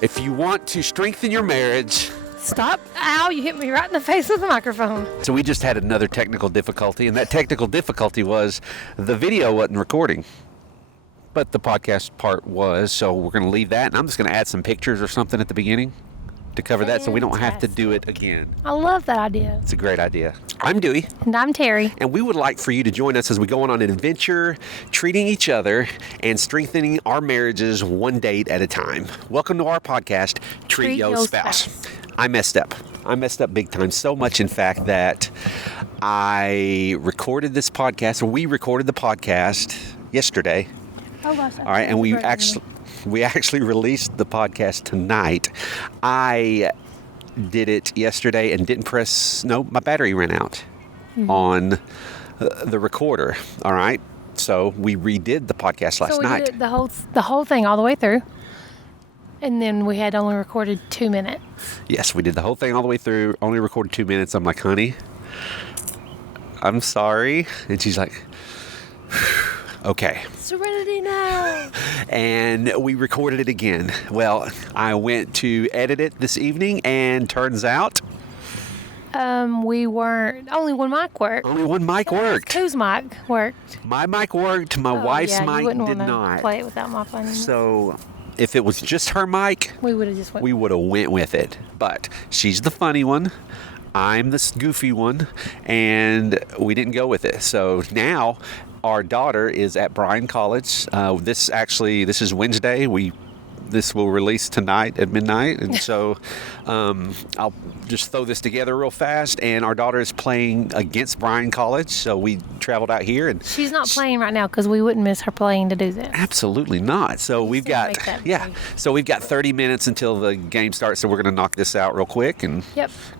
If you want to strengthen your marriage... Stop. Ow, you hit me right in the face with the microphone. So we just had another technical difficulty, and that technical difficulty was the video wasn't recording. But the podcast part was, so we're going to leave that, and I'm just going to add some pictures or something at the beginning to cover that so we don't have to do it again. I love that idea. It's a great idea. I'm Dewey. And I'm Terry. And we would like for you to join us as we go on an adventure, treating each other and strengthening our marriages one date at a time. Welcome to our podcast, Treat Your Spouse. I messed up. I messed up big time. So much, in fact, that I recorded this podcast, or we recorded the podcast yesterday. Oh, gosh. All right, and we actually released the podcast tonight. I did it yesterday and didn't press, my battery ran out on the recorder. All right, so we redid the podcast last night. So we did it the whole thing all the way through, and then we had only recorded 2 minutes. Yes, we did the whole thing all the way through, only recorded 2 minutes. I'm like, honey, I'm sorry. And she's like, okay. Serenity now. And we recorded it again. Well, I went to edit it this evening, and turns out... we weren't... Only one mic worked. Only one mic worked. Whose mic worked? My mic worked. My wife's mic did not. Play it without my phone. So... if it was just her mic, we would have just went. We would have went with it. But she's the funny one. I'm the goofy one, and we didn't go with it. So now our daughter is at Bryan College. This is Wednesday. This will release tonight at midnight, and so I'll just throw this together real fast. And our daughter is playing against Bryan College, so we traveled out here, and she's not playing right now because we wouldn't miss her playing to do this. Absolutely not. So we've got 30 minutes until the game starts. So we're going to knock this out real quick and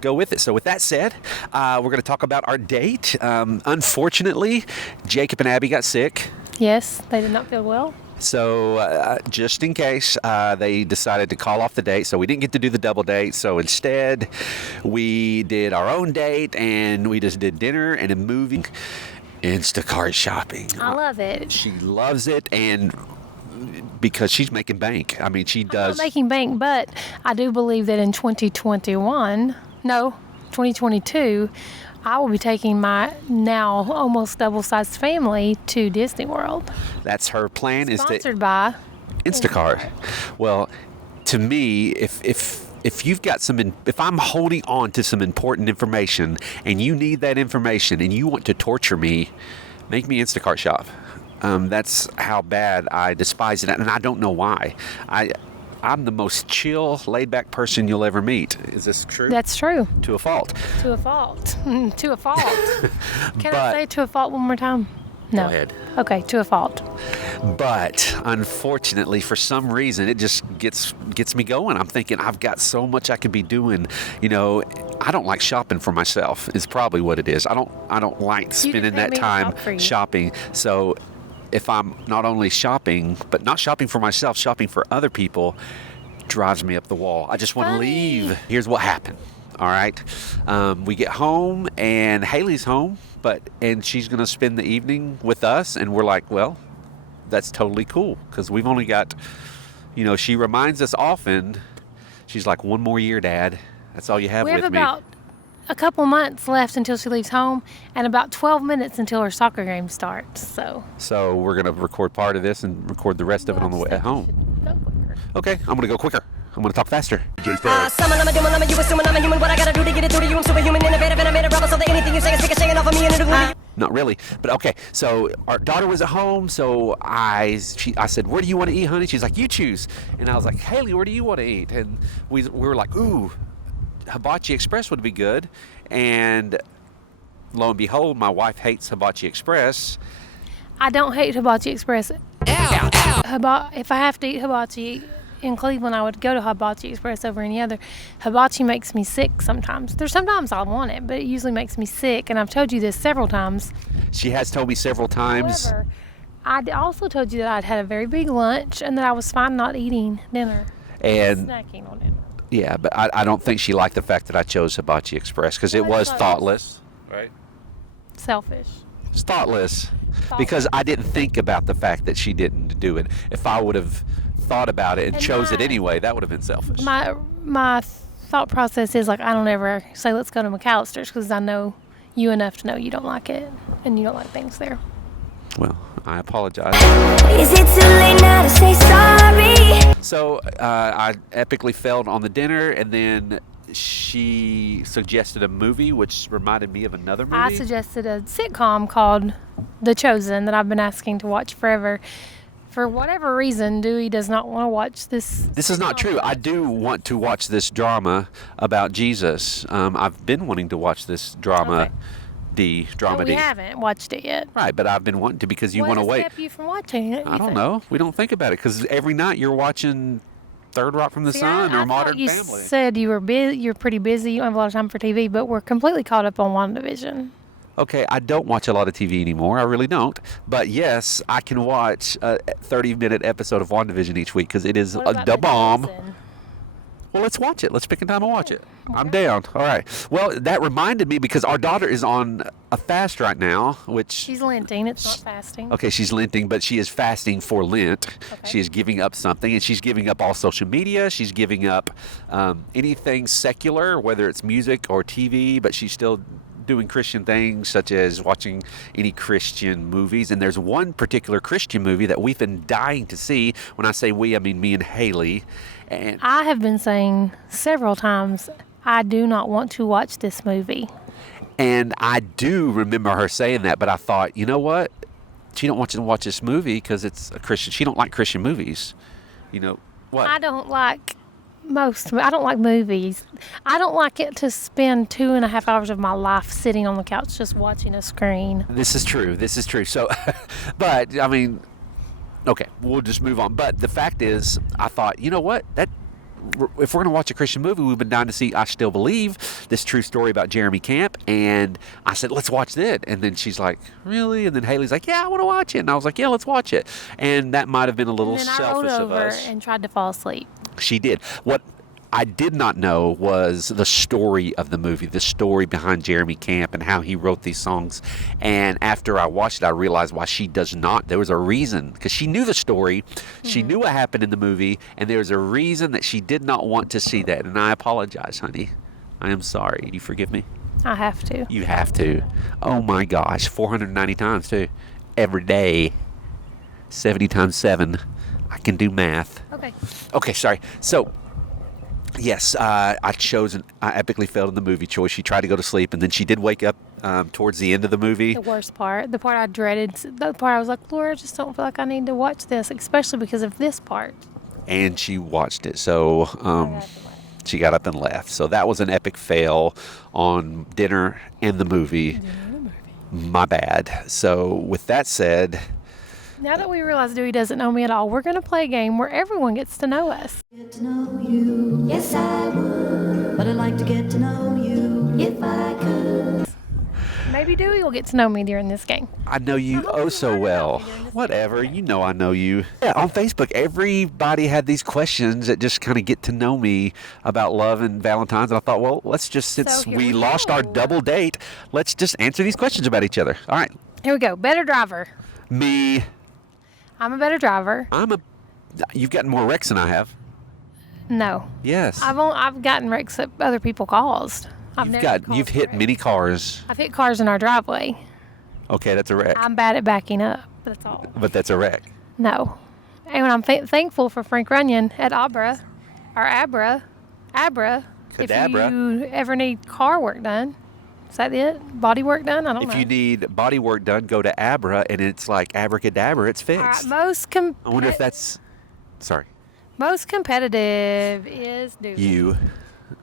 go with it. So with that said, we're going to talk about our date. Unfortunately, Jacob and Abby got sick. Yes, they did not feel well. So just in case, they decided to call off the date, so we didn't get to do the double date. So instead, we did our own date, and we just did dinner and a movie. Instacart shopping. I love it. She loves it, and because she's making bank. I mean, she does. I'm not making bank, but I do believe that in 2022, I will be taking my now almost double-sized family to Disney World. That's her plan. Sponsored by Instacart. Well, to me, if you've got if I'm holding on to some important information and you need that information and you want to torture me, make me Instacart shop. That's how bad I despise it, and I don't know why. I'm the most chill, laid-back person you'll ever meet. Is this true? That's true. To a fault. To a fault. To a fault. Can I say to a fault one more time? No. Go ahead. Okay, to a fault. But unfortunately, for some reason, it just gets me going. I'm thinking I've got so much I could be doing. I don't like shopping for myself. Is probably what it is. I don't like spending that time shopping. So if I'm not only shopping, but not shopping for myself, shopping for other people, drives me up the wall. I just want to leave. Here's what happened. All right. We get home, and Haley's home, and she's going to spend the evening with us. And we're like, well, that's totally cool, because we've only got, she reminds us often, she's like, 1 more year, Dad. That's all you have with me. We have about a couple months left until she leaves home, and about 12 minutes until her soccer game starts. So we're going to record part of this and record the rest of it on the way at home. Okay, I'm going to go quicker. I'm going to talk faster. You assuming I'm a human. What I gotta do to get it through to you? I'm superhuman, innovative, and I made a rubber so that anything you say is ricocheting off of me and it'll glue. Not really, but okay. So our daughter was at home, so I said, "Where do you want to eat, honey?" She's like, "You choose." And I was like, "Haley, where do you want to eat?" And we were like, "Ooh, Hibachi Express would be good." And lo and behold, my wife hates Hibachi Express. I don't hate Hibachi Express. If I have to eat hibachi in Cleveland, I would go to Hibachi Express over any other. Hibachi makes me sick sometimes. There's sometimes I want it, but it usually makes me sick, and I've told you this several times. She has told me several times. However, I also told you that I'd had a very big lunch and that I was fine not eating dinner. And snacking on dinner. Yeah, but I don't think she liked the fact that I chose Hibachi Express because it was thoughtless. Right? Selfish. It's thoughtless because I didn't think about the fact that she didn't do it. If I would have thought about it and And chose it my- anyway, that would have been selfish. My thought process is like I don't ever say let's go to McAllister's because I know you enough to know you don't like it and you don't like things there. Well, I apologize. Is it too late now to say sorry? So I epically failed on the dinner, and then she suggested a movie, which reminded me of another movie. I suggested a sitcom called The Chosen that I've been asking to watch forever. For whatever reason, Dewey does not want to watch this. This is not true. I do want to watch this drama about Jesus. I've been wanting to watch this drama, Okay. the No, we dramedy. haven't watched it yet. Right, but I've been wanting to because you What want to has wait. kept you from watching it? I you don't think? know. We don't think about it because every night you're watching Third Rock from the See, Sun I or thought Modern you Family. said you were busy. You're pretty busy. You don't have a lot of time for TV, but we're completely caught up on WandaVision. Okay, I don't watch a lot of TV anymore. I really don't. But yes, I can watch a 30-minute episode of WandaVision each week because it is What a about da The bomb. Chosen? Well, let's watch it. Let's pick a time and watch it. I'm down. All right. Well, that reminded me because our daughter is on a fast right now, which She's Lenting. It's not fasting. okay, she's Lenting, but she is fasting for Lent. Okay. She is giving up something, and she's giving up all social media. She's giving up anything secular, whether it's music or TV, but she's still doing Christian things such as watching any Christian movies. And there's one particular Christian movie that we've been dying to see. When I say we, I mean me and Haley. And I have been saying several times, I do not want to watch this movie. And I do remember her saying that, but I thought, you know what? She don't want you to watch this movie because it's a Christian. She don't like Christian movies. You know what? I don't like I don't like movies. I don't like it to spend 2.5 hours of my life sitting on the couch just watching a screen. This is true. This is true. So, but I mean, okay, we'll just move on. But the fact is, I thought, you know what? That if we're going to watch a Christian movie, we've been dying to see I Still Believe, this true story about Jeremy Camp. And I said, let's watch that. And then she's like, really? And then Haley's like, yeah, I want to watch it. And I was like, yeah, let's watch it. And that might have been a little And then I rolled selfish of over us. and tried to fall asleep. She did. What I did not know was the story of the movie, the story behind Jeremy Camp and how he wrote these songs. And after I watched it, I realized why she does not. There was a reason, because she knew the story. She knew what happened in the movie, and there was a reason that she did not want to see that. And I apologize, honey. I am sorry. You forgive me? I have to. You have to. Oh my gosh, 490 times too. Every day. 70 times 7. I can do math. Okay. Okay, sorry. So, yes, I epically failed in the movie choice. She tried to go to sleep, and then she did wake up towards the end of the movie. The worst part, the part I dreaded, the part I was like, Laura, I just don't feel like I need to watch this, especially because of this part. And she watched it. So, she got up and left. So that was an epic fail on dinner and the movie. My bad. So, with that said, Now that we realize Dewey doesn't know me at all, we're going to play a game where everyone gets to know us. Get to know you, yes I would. But I'd like to get to know you if I could. Maybe Dewey will get to know me during this game. I know you oh so well. Whatever, you know I know you. Yeah, on Facebook, everybody had these questions that just kind of get to know me about love and Valentine's. And I thought, well, let's just, since So here we we lost our go. double date, let's just answer these questions about each other. All right. Here we go. Better driver. Me, I'm a better driver. you've gotten more wrecks than I have. No. Yes. I've gotten wrecks that other people caused. You've hit many cars. I've hit cars in our driveway. Okay, that's a wreck. I'm bad at backing up. That's all. But that's a wreck. No. And I'm thankful for Frank Runyon at Abra. Cadabra. If you ever need car work done. Is that it? Body work done? I don't know. If you need body work done, go to Abra, and it's like abracadabra, it's All right, fixed. most I wonder if that's... Sorry. most competitive is Dewey. You.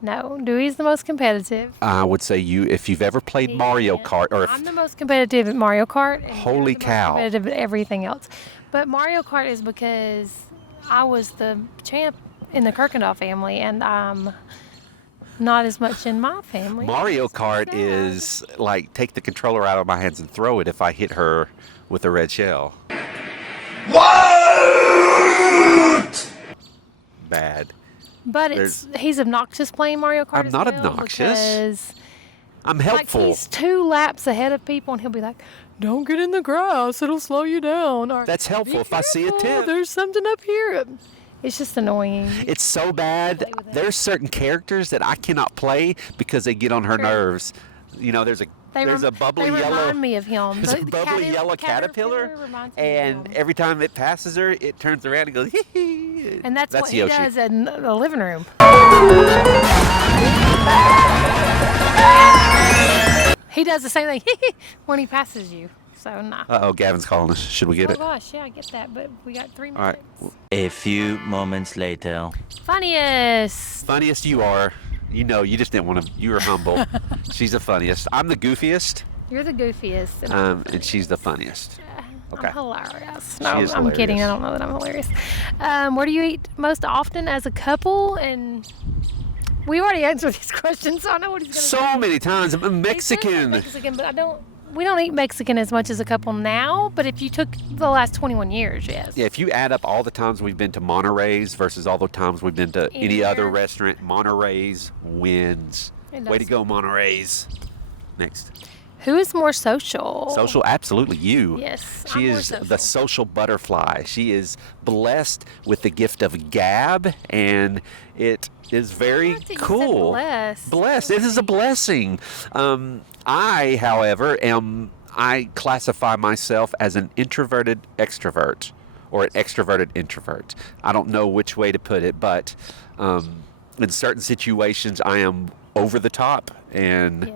No, Dewey's the most competitive. I would say you, if you've ever played Mario Kart, or if I'm the most competitive at Mario Kart. And Holy you're the cow. Most competitive at everything else. But Mario Kart is because I was the champ in the Kirkendall family, and I'm not as much in my family. Mario Kart Dad. is like take the controller out of my hands and throw it if I hit her with a red shell. What? Bad. But he's obnoxious playing Mario Kart. I'm as not well obnoxious. Because I'm like helpful. he's 2 laps ahead of people, and he'll be like, "Don't get in the grass; it'll slow you down." Or, That's helpful "Be if I see a careful, tip. There's something up here. It's just annoying. It's so bad. Play with it. There's certain characters that I cannot play because they get on her True. nerves. You know, there's a bubbly they yellow. remind me of him. There's a bubbly yellow caterpillar, reminds me of and him. every time it passes her, it turns around and goes, hee hee. And that's what he Yoshi. does in the living room. He does the same thing when he passes you. So, nah. Uh-oh, Gavin's calling us. Should we get Oh it? gosh, yeah, I get that, but we got 3 All right. minutes. A few moments later. Funniest. Funniest you are. You know, you just didn't want to. You were humble. She's the funniest. I'm the goofiest, You're the goofiest. and she's the funniest. Okay. I'm hilarious. She No, is I'm kidding. I hilarious. don't know that I'm hilarious. Where do you eat most often as a couple? And we already answered these questions, so I know what he's going to say. So many times. I'm He says Mexican. Mexican, but we don't eat Mexican as much as a couple now, but if you took the last 21 years, yes. Yeah, if you add up all the times we've been to Monterey's versus all the times we've been to any other Anywhere. restaurant, Monterey's wins. It Way does. to go, Monterey's. Next. Who is more social? Social, absolutely you. Yes, She I'm more is the social. social butterfly. She is blessed with the gift of gab, and it is very I thought you said cool. blessed. Blessed. It is a blessing. I, however, I classify myself as an introverted extrovert or an extroverted introvert. I don't know which way to put it, but in certain situations, I am over the top and. Yeah.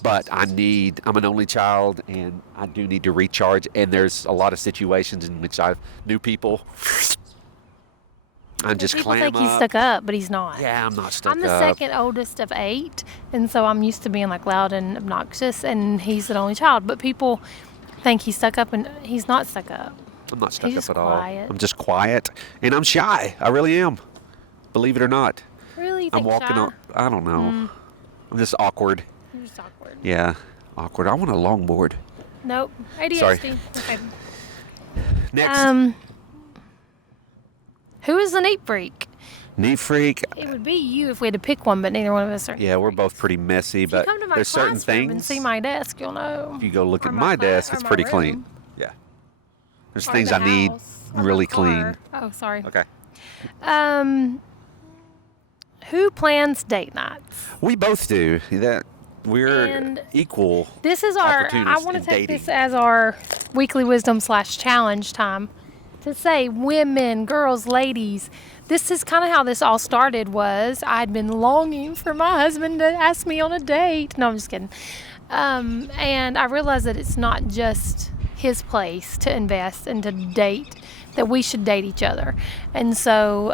But I'm an only child, and I do need to recharge. And there's a lot of situations in which I've new people. I'm just People clam think he's up. stuck up, but he's not. Yeah, I'm not stuck I'm the up. second oldest of 8, and so I'm used to being like loud and obnoxious, and he's the only child. But people think he's stuck up, and he's not stuck up. I'm not stuck He's up just at all. quiet. I'm just quiet, and I'm shy. I really am. Believe it or not. Really? You I'm think walking shy? on. I don't know. I'm just awkward. You're just awkward. Yeah, awkward. I want a longboard. Nope. ADHD. Sorry. Okay. Next, Who is the neat freak? neat freak. It would be you if we had to pick one, but neither one of us are. Yeah, we're both pretty messy, If you but come to my there's certain classroom things. and see my desk, you'll know. If you go look Or at my my cla- desk, or it's my pretty room. clean. Yeah. There's Or things the I need house, or my really car. clean. Oh, sorry. Okay. Who plans date nights? We both do. That we're And equal. This is our. I Opportunists want to in take dating. this as our weekly wisdom / challenge time to say, women, girls, ladies. This is kind of how this all started. Was I had been longing for my husband to ask me on a date? No, I'm just kidding. And I realized that it's not just his place to invest and to date. That we should date each other. And so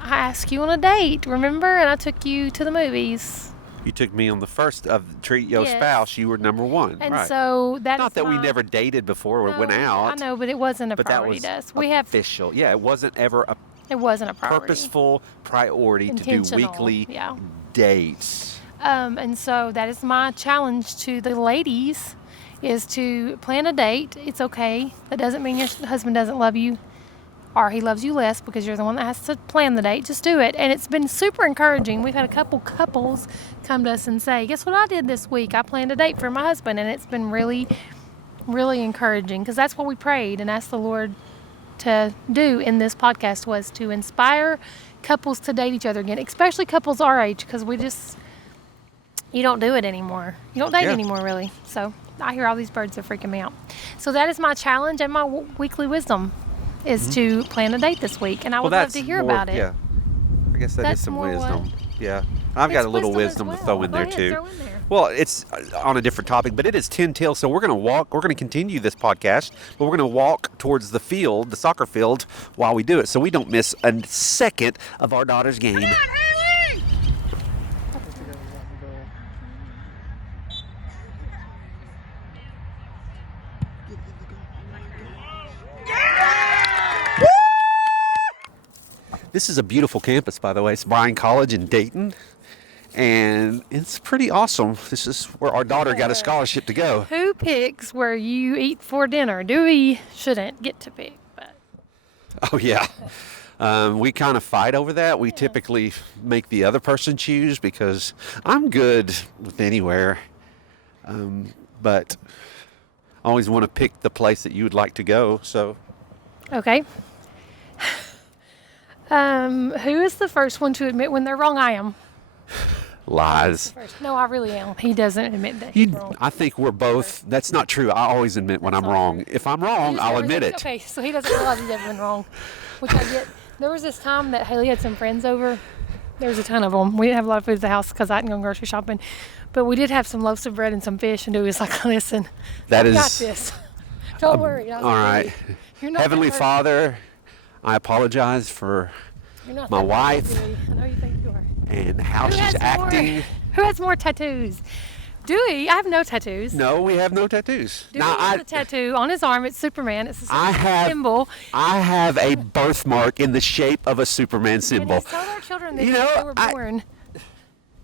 I asked you on a date, remember? And I took you to the movies. You took me on the first of Treat Your Yes. Spouse. You were number one. And right. so that Not is that we my- never dated before or went No, out. I know, but it wasn't a But that priority was to us. We have official. Yeah, it wasn't ever a it wasn't a priority. purposeful priority to do Intentional, weekly yeah. dates. And so that is my challenge to the ladies is to plan a date. It's okay. That doesn't mean your husband doesn't love you or he loves you less because you're the one that has to plan the date. Just do it. And it's been super encouraging. We've had a couple couples come to us and say, guess what I did this week? I planned a date for my husband. And it's been really, really encouraging because that's what we prayed and asked the Lord to do in this podcast was to inspire couples to date each other again, especially couples our age, because you don't do it anymore. You don't date Yeah. anymore, really. So I hear all these birds are freaking me out. So that is my challenge and my weekly wisdom is to plan a date this week, and I would love to hear more- about it. Yeah, I guess That's is some more wisdom. what? Yeah, I've got It's a little wisdom wisdom as to throw well. in Go there ahead, too. throw in there. Well, it's on a different topic, but it is 10 till, so we're going to continue this podcast, but we're going to walk towards the field, the soccer field, while we do it, so we don't miss a second of our daughter's game. This is a beautiful campus, by the way. It's Bryan College in Dayton, and it's pretty awesome. This is where our daughter got a scholarship to go. Who picks where you eat for dinner? Dewey shouldn't get to pick, but Oh, yeah. We kind of fight over that. We typically make the other person choose because I'm good with anywhere. But I always want to pick the place that you would like to go. So okay. Who is the first one to admit when they're wrong? I am. Lies. First. No, I really am. He doesn't admit that he's wrong. I think we're both. That's not true. I always admit when I'm wrong. If I'm He wrong, just I'll never admit thinks- it. Okay, so he doesn't realize he's ever been wrong, which I get. There was this time that Haley had some friends over. There was a ton of them. We didn't have a lot of food at the house because I didn't go grocery shopping. But we did have some loaves of bread and some fish, and Dewey was like, listen, That I is got this. Don't worry. And I was all like, right. "Dewey, you're not Heavenly that hurt. Father, I apologize for You're not my that hurt, wife Dewey. I know you think you are. and how Who she's has acting. More, who has more tattoos? Dewey, I have no tattoos. No, we have no tattoos. Dewey has a tattoo on his arm. It's Superman. It's a I have symbol. I have a birthmark in the shape of a Superman And symbol. he's told our children that You since know, they were born.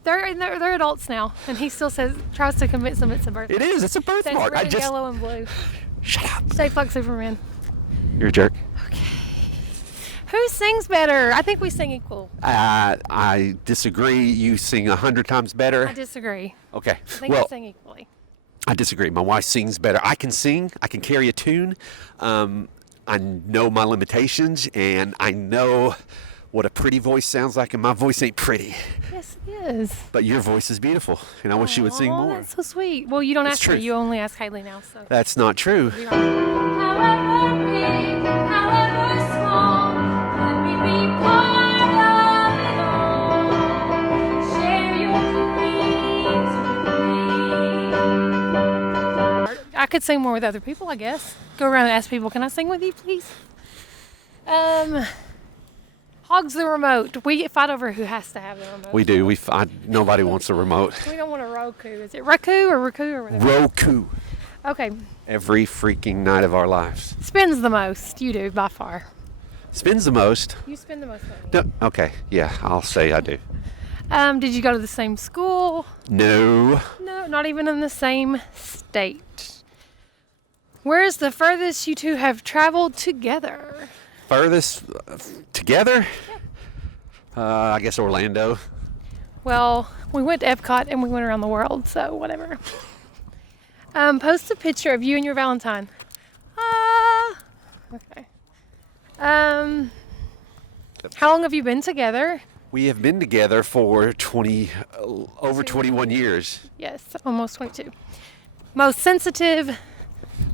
They're adults now, and he still tries to convince them it's a birthmark. It is. It's a That's birthmark. red I and just yellow and blue. shut up. Shaped like Superman. You're a jerk. Who sings better? I think we sing equal. I disagree. You sing 100 times better. I disagree. Okay. I think Well, we sing equally. I disagree. My wife sings better. I can sing. I can carry a tune. I know my limitations, and I know what a pretty voice sounds like, and my voice ain't pretty. Yes, it is. But your voice is beautiful, and I wish you would sing Aw, more. That's so sweet. Well, you don't It's ask me. true. You only ask Haley now. So. That's not true. However big, however small, let me be part of it all. Share your dreams with me. I could sing more with other people, I guess. Go around and ask people, can I sing with you, please? Hogs the remote. We fight over who has to have the remote. We do. Nobody wants a remote. We don't want a Roku. Is it Roku or Roku or whatever? Roku. Okay. Every freaking night of our lives. Spends the most. You do, by far. Spends the most. You spend the most money. No, okay. Yeah, I'll say I do. Did you go to the same school? No. No, not even in the same state. Where is the furthest you two have traveled together? Furthest together? I guess Orlando. Well, we went to Epcot and we went around the world, so whatever. Post a picture of you and your Valentine. Okay. How long have you been together? We have been together for over 21 years. Yes, almost 22. Most sensitive?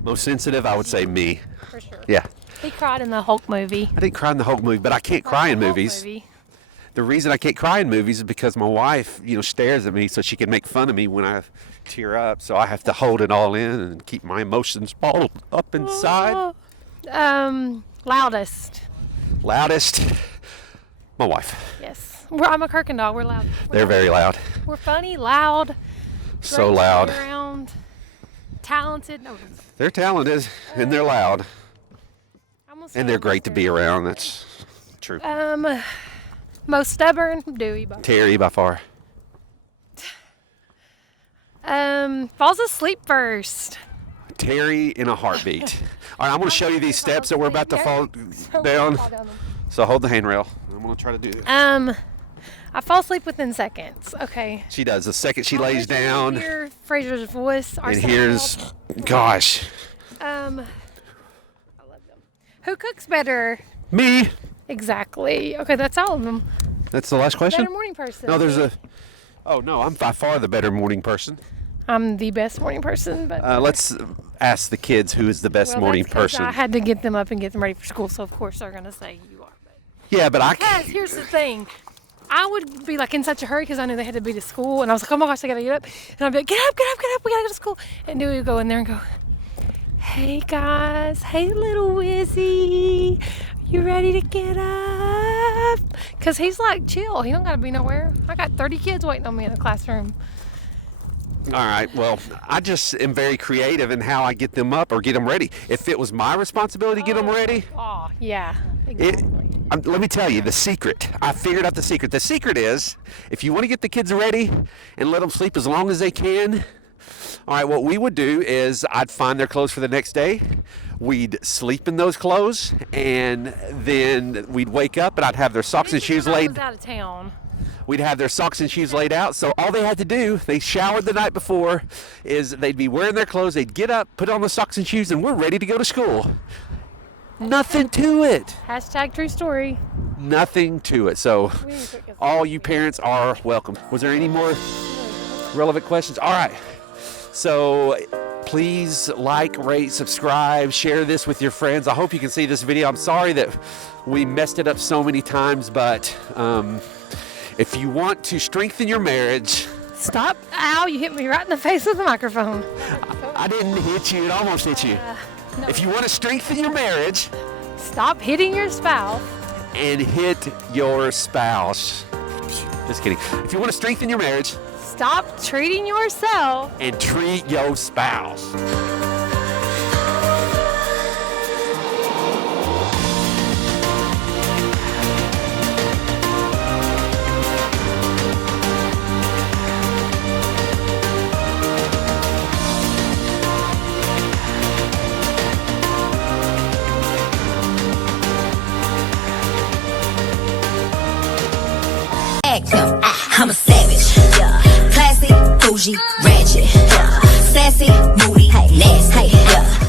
Most sensitive, I would say me. For sure. Yeah. He cried in the Hulk movie. I didn't cry in the Hulk movie, but I can't cry in The Hulk movies. movie. The reason I can't cry in movies is because my wife, stares at me so she can make fun of me when I tear up. So I have to hold it all in and keep my emotions bottled up inside. Loudest. Loudest, my wife. Yes. I'm a Kirkendall. We're loud. They're very loud. We're funny, loud, So great to be loud. around, talented. No, They're talented and they're loud. I almost said And they're great to be they're- around. That's true. Most stubborn, Dewey. Terry by far. Falls asleep first. Terry in a heartbeat. All right, I'm going to show you these steps that we're about to fall down. So hold the handrail. I'm going to try to do this. I fall asleep within seconds. Okay. She does. The second she lays I down hear Fraser's voice. Our and sound hears, help. gosh, I love them. Who cooks better? me. Exactly. Okay, that's all of them. That's the last question? Better morning person. No, no, I'm by far the better morning person. I'm the best morning person, but Let's ask the kids who is the best well, morning that's 'cause person. I had to get them up and get them ready for school, so of course they're gonna say you are. But Yeah, but I because can't. here's the thing, I would be like in such a hurry because I knew they had to be to school, and I was like, oh my gosh, I gotta get up, and I'd be like, get up, we gotta go to school, and Dewey would go in there and go, hey guys, hey little Wizzy, you ready to get up? Because he's like chill, he don't gotta be nowhere. I got 30 kids waiting on me in the classroom. All right, well, I just am very creative in how I get them up or get them ready. If it was my responsibility to get them ready, Oh yeah, It, exactly. let me tell you the secret. I figured out the secret. The secret is if you want to get the kids ready and let them sleep as long as they can, all right, what we would do is I'd find their clothes for the next day. We'd sleep in those clothes, and then we'd wake up and I'd have their socks and This is shoes when I laid. was out of town. We'd have their socks and shoes laid out. So all they had to do, they showered the night before, is they'd be wearing their clothes. They'd get up, put on the socks and shoes, and we're ready to go to school. Nothing to it. Hashtag true story. Nothing to it. So all you parents are welcome. Was there any more relevant questions? All right. So please like, rate, subscribe, share this with your friends. I hope you can see this video. I'm sorry that we messed it up so many times, but if you want to strengthen your marriage... Stop. Ow, you hit me right in the face with the microphone. I didn't hit you. It almost hit you. No. If you want to strengthen your marriage... Stop hitting your spouse. And hit your spouse. Just kidding. If you want to strengthen your marriage... Stop treating yourself. And treat your spouse. I'm a savage, classy, bougie, ratchet.